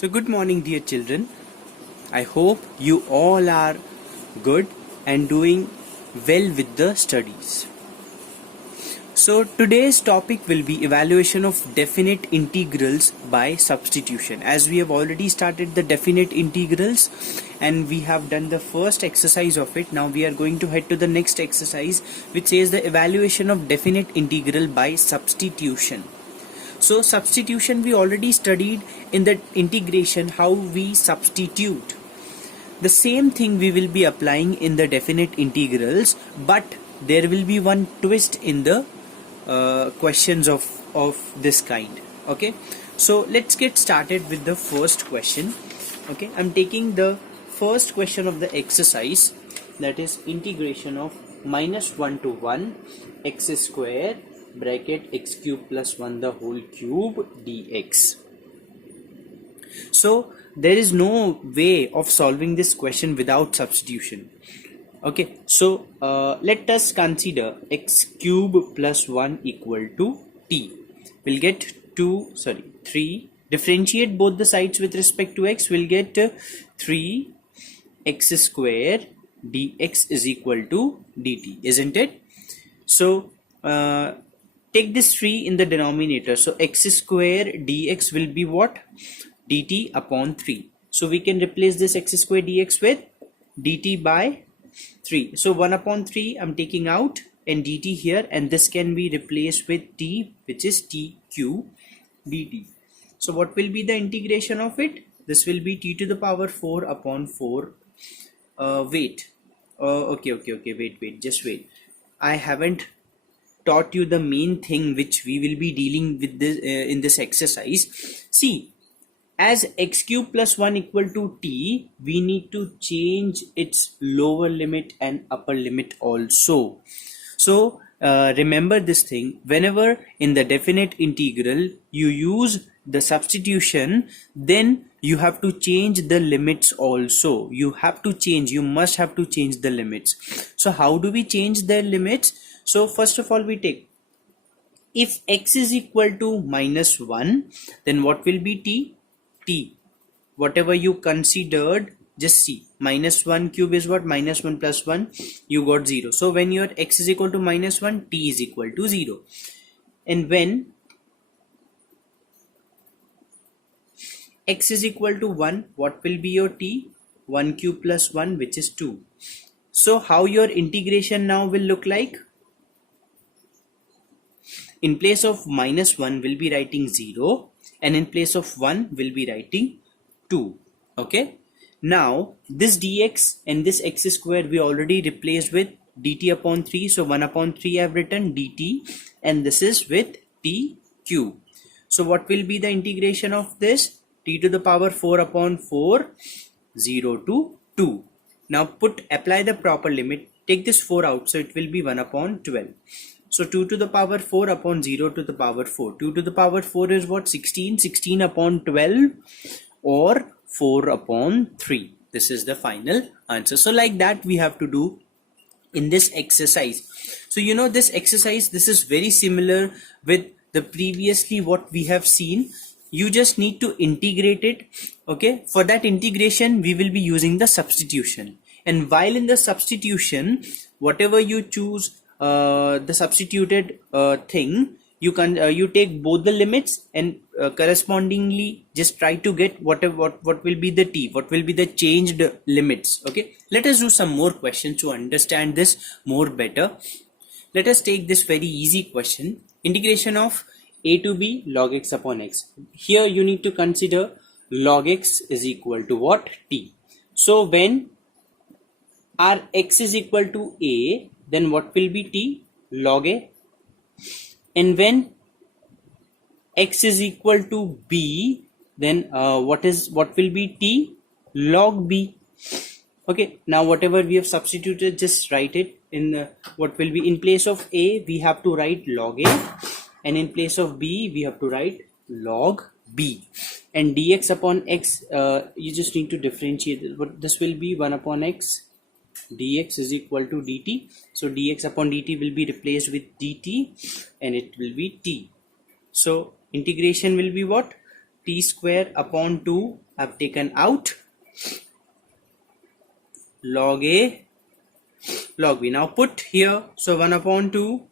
So good morning dear children. I hope you all are good and doing well with the studies. So today's topic will be evaluation of definite integrals by substitution. As we have already started the definite integrals and we have done the first exercise of it, now we are going to head to the next exercise which says the evaluation of definite integral by substitution. So substitution we already studied in the integration how we substitute. The same thing we will be applying in the definite integrals, but there will be one twist in the questions of this kind. Okay, so let's get started with the first question. Okay, I'm taking the first question of the exercise, that is integration of -1 to 1 x square bracket x cube plus 1 the whole cube dx. So there is no way of solving this question without substitution. Okay, so let us consider x cube plus 1 equal to t. We'll get 3. Differentiate both the sides with respect to x. We'll get 3 x square dx is equal to dt, isn't it? So take this 3 in the denominator. So x square dx will be what? Dt upon 3. So we can replace this x square dx with dt by 3. So 1 upon 3 I'm taking out and dt here, and this can be replaced with t, which is tq dt. So what will be the integration of it? This will be t to the power 4 upon 4. Wait, just wait. I haven't taught you the main thing which we will be dealing with this in this exercise. See, as x cube plus 1 equal to t, we need to change its lower limit and upper limit also. So remember this thing, whenever in the definite integral you use the substitution, then you have to change the limits also. You must have to change the limits. So how do we change the limits? So first of all we take, if x is equal to -1, then what will be t? T, whatever you considered, just see, -1 cube is what? -1 plus 1, you got 0. So when your x is equal to -1, t is equal to 0. And when x is equal to 1, what will be your t? 1 cube plus 1, which is 2. So how your integration now will look like? In place of -1 we'll be writing 0, and in place of 1 we'll be writing 2. Okay, now this dx and this x square we already replaced with dt upon 3. So 1 upon 3 I've written dt, and this is with t cube. So what will be the integration of this? T to the power 4 upon 4, 0 to 2. Now apply the proper limit, take this 4 out, so it will be 1 upon 12. So 2 to the power 4 upon 0 to the power 4. 2 to the power 4 is what? 16. 16 upon 12 or 4 upon 3. This is the final answer. So like that we have to do in this exercise. So you know this exercise, this is very similar with the previously what we have seen. You just need to integrate it. Okay, for that integration we will be using the substitution. And while in the substitution, whatever you choose, the substituted thing, you take both the limits and correspondingly just try to get what will be the t, what will be the changed limits. Okay, let us do some more questions to understand this more better. Let us take this very easy question, integration of a to b log x upon x. Here you need to consider log x is equal to what? T. So when our x is equal to a, then what will be t? Log a. And when x is equal to b, then what will be t? Log b. Okay, now whatever we have substituted, just write it in what will be in place of a, we have to write log a, and in place of b we have to write log b. And dx upon x, you just need to differentiate it. But this will be 1 upon x dx is equal to dt. So dx upon dt will be replaced with dt and it will be t. So integration will be what? t square upon 2 I've taken out, log a log b. Now put here, so 1 upon 2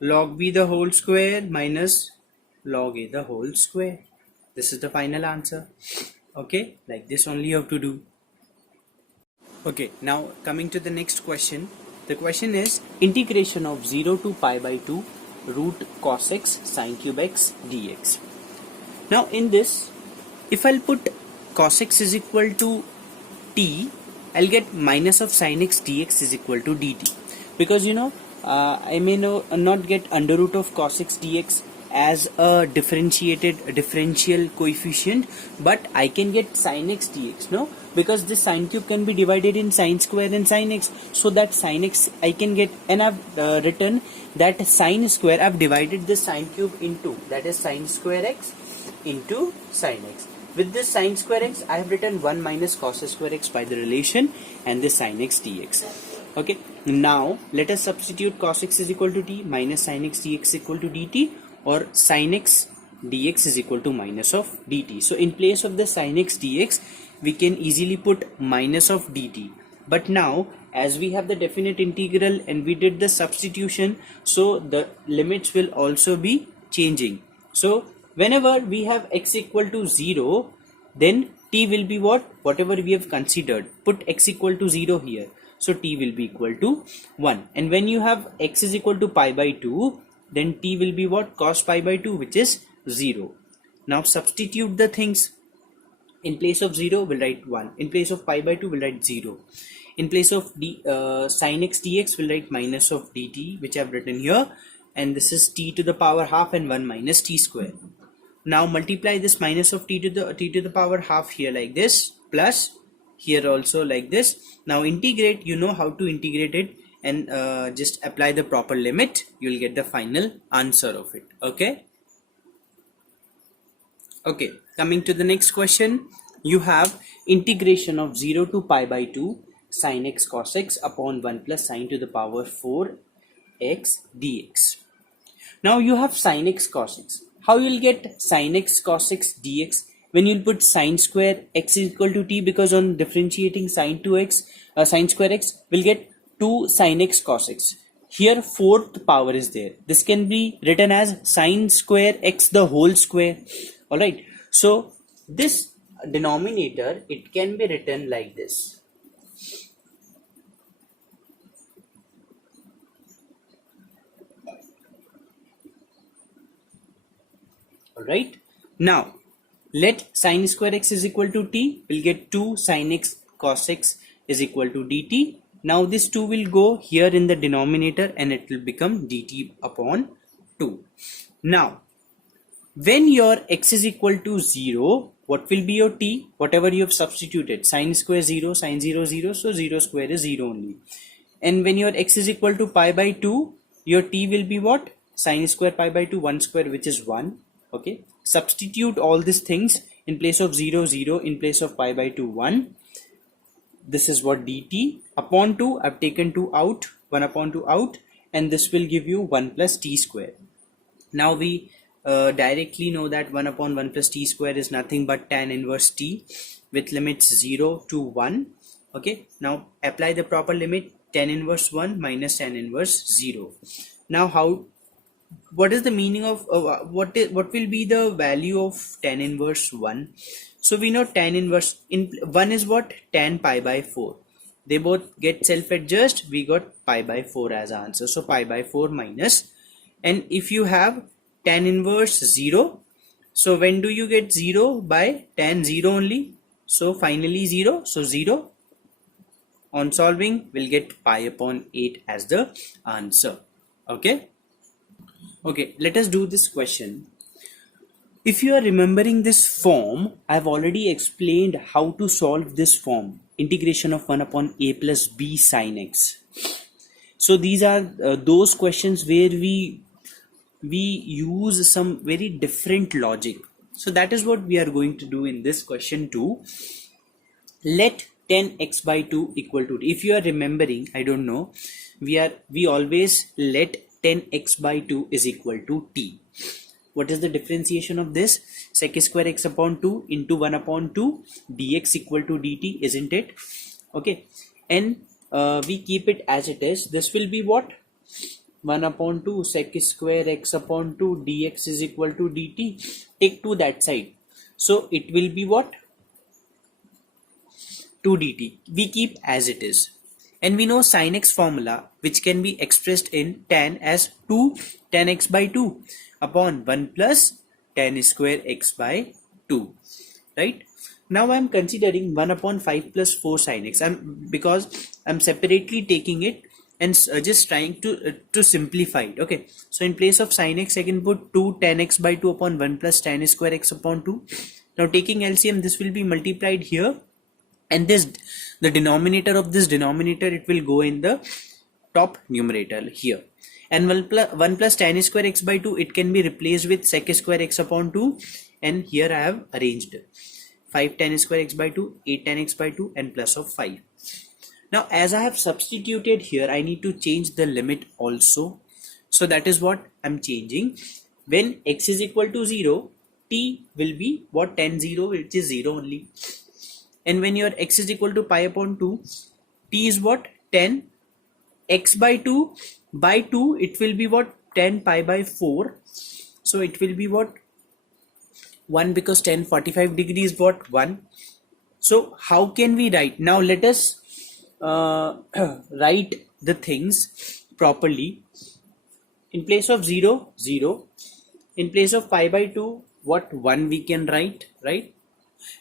log b the whole square minus log a the whole square. This is the final answer. Okay, like this only you have to do. Okay, now coming to the next question. The question is integration of 0 to pi by 2 root cos x sin cube x dx. Now in this, if I'll put cos x is equal to t, I'll get minus of sin x dx is equal to dt, because I may not get under root of cos x dx as a differential coefficient, but I can get sin x dx, no, because this sin cube can be divided in sin square and sin x, so that sin x I can get, and I've written that sin square, I've divided the sin cube into, that is sin square x into sin x. With this sin square x, I have written 1 minus cos square x by the relation and this sin x dx. Okay, now let us substitute cos x is equal to t minus sin x dx is equal to dt, or sin x dx is equal to minus of dt. So in place of the sin x dx, we can easily put minus of dt. But now, as we have the definite integral and we did the substitution, so the limits will also be changing. So whenever we have x equal to 0, then t will be what? Whatever we have considered. Put x equal to 0 here. So t will be equal to 1. And when you have x is equal to pi by 2, then t will be what? Cos pi by 2, which is 0. Now substitute the things. In place of 0, we'll write 1. In place of pi by 2, we'll write 0. In place of sin x dx, we'll write minus of dt, which I've written here. And this is t to the power half and 1 minus t square. Now multiply this minus of t to the power half here like this, plus here also like this. Now integrate, you know how to integrate it, and just apply the proper limit. You'll get the final answer of it. Okay. Okay, coming to the next question. You have integration of 0 to pi by 2 sin x cos x upon 1 plus sin to the power 4 x dx. Now you have sin x cos x. How you'll get sin x cos x dx? When you'll put sin square x is equal to t, because on differentiating sin square x, we'll get 2 sin x cos x. Here fourth power is there. This can be written as sin square x the whole square. Alright. So this denominator, it can be written like this. Alright. Now let sin square x is equal to t. We'll get 2 sin x cos x is equal to dt. Now this 2 will go here in the denominator and it will become dt upon 2. Now when your x is equal to 0, what will be your t? Whatever you have substituted. Sin square 0, sin 0 0, so 0 square is 0 only. And when your x is equal to pi by 2, your t will be what? Sin square pi by 2, 1 square, which is 1. Okay. Substitute all these things. In place of 0 0, in place of pi by 2 1. This is what dt upon 2. I've taken 2 out, 1 upon 2 out, and this will give you 1 plus t square. Now we directly know that 1 upon 1 plus t square is nothing but tan inverse t with limits 0 to 1. Okay, now apply the proper limit. Tan inverse 1 minus tan inverse 0. Now what is the meaning of what will be the value of tan inverse 1? So we know tan inverse in 1 is what? Tan pi by 4. They both get self-adjust. We got pi by 4 as answer. So pi by 4 minus. And if you have tan inverse 0, so when do you get 0? By tan 0 only. So finally 0. So 0. On solving, we'll get pi upon 8 as the answer. Okay. Okay, let us do this question. If you are remembering this form, I have already explained how to solve this form. Integration of 1 upon a plus b sin x. So these are those questions where we use some very different logic. So that is what we are going to do in this question too. Let 10x by 2 equal to t. If you are remembering, I don't know, we always let 10x by 2 is equal to t. what is the differentiation of this? Sec square x upon 2 into 1 upon 2 dx equal to dt, isn't it? Okay, and we keep it as it is. This will be what? 1 upon 2 sec square x upon 2 dx is equal to dt. Take 2 that side. So it will be what? 2 dt. We keep as it is. And we know sin x formula, which can be expressed in tan as 2 tan x by 2 upon 1 plus tan square x by 2. Right? Now I am considering 1 upon 5 plus 4 sin x. Because I'm separately taking it and just trying to simplify it. Okay, so in place of sin x I can put 2 tan x by 2 upon 1 plus tan square x upon 2. Now taking LCM, this will be multiplied here, and this, the denominator of this denominator, it will go in the top numerator here, and 1 plus tan square x by 2, it can be replaced with sec square x upon 2, and here I have arranged 5 tan square x by 2, 8 tan x by 2, and plus of 5. Now as I have substituted here, I need to change the limit also. So that is what I'm changing. When x is equal to 0, t will be what? Tan 0, which is 0 only. And when your x is equal to pi upon 2, t is what? 10. X by 2, it will be what? 10 pi by 4. So it will be what? 1, because 10 45 degrees what? 1. So how can we write? Now let us write the things properly. In place of 0, 0. In place of pi by 2, what? 1 we can write, right?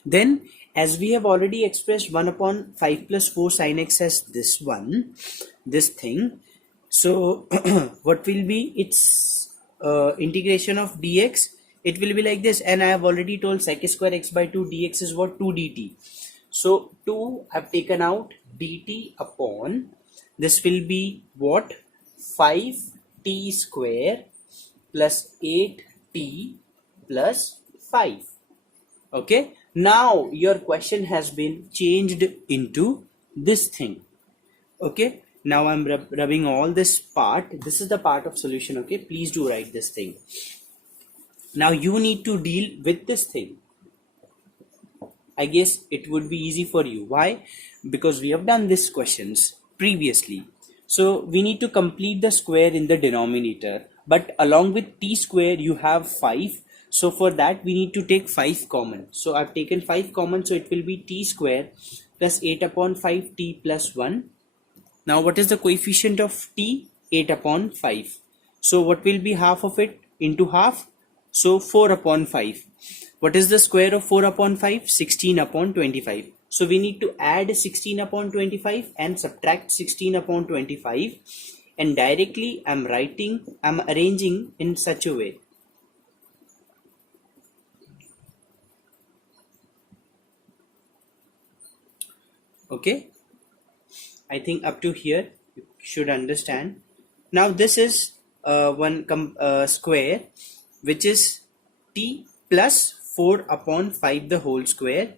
Then as we have already expressed 1 upon 5 plus 4 sin x as this one, this thing. So what will be its integration of dx? It will be like this, and I have already told sec square x by 2 dx is what? 2 dt. So 2 have taken out dt upon, this will be what? 5t square plus 8t plus 5. Okay, now your question has been changed into this thing. Okay, now I'm rubbing all this part. This is the part of solution. Okay, please do write this thing. Now you need to deal with this thing. I guess it would be easy for you. Why? Because we have done these questions previously. So we need to complete the square in the denominator, but along with t square you have 5. So for that we need to take 5 common. So I've taken 5 common, so it will be t square plus 8 upon 5 t plus 1. Now what is the coefficient of t? 8 upon 5. So what will be half of it? Into half. So 4 upon 5. What is the square of 4 upon 5? 16 upon 25. So we need to add 16 upon 25 and subtract 16 upon 25. And directly I'm arranging in such a way. Okay. I think up to here you should understand. Now this is one square, which is t plus 4 upon 5 the whole square,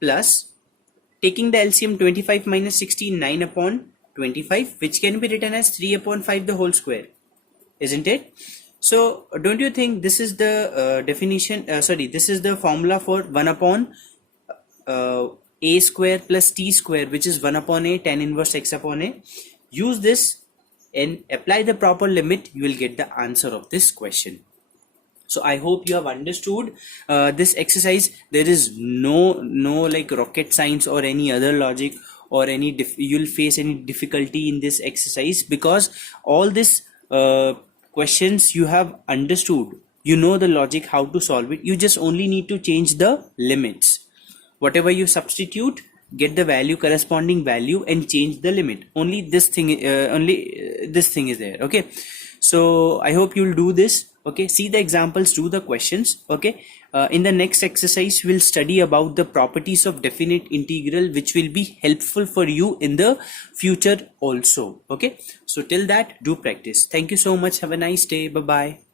plus taking the LCM 25 minus 16, 9 upon 25, which can be written as 3 upon 5 the whole square, isn't it? So don't you think this is the this is the formula for 1 upon a square plus t square, which is 1 upon a tan inverse x upon a. Use this and apply the proper limit, you will get the answer of this question. So I hope you have understood this exercise. There is no like rocket science or any other logic or any you'll face any difficulty in this exercise, because all this questions you have understood. You know the logic, how to solve it. You just only need to change the limits. Whatever you substitute, get the value, corresponding value, and change the limit. Only this thing is there. Okay, so I hope you'll do this. Okay, see the examples, do the questions. Okay, in the next exercise we'll study about the properties of definite integral, which will be helpful for you in the future also. Okay, so till that, do practice. Thank you so much. Have a nice day. Bye bye.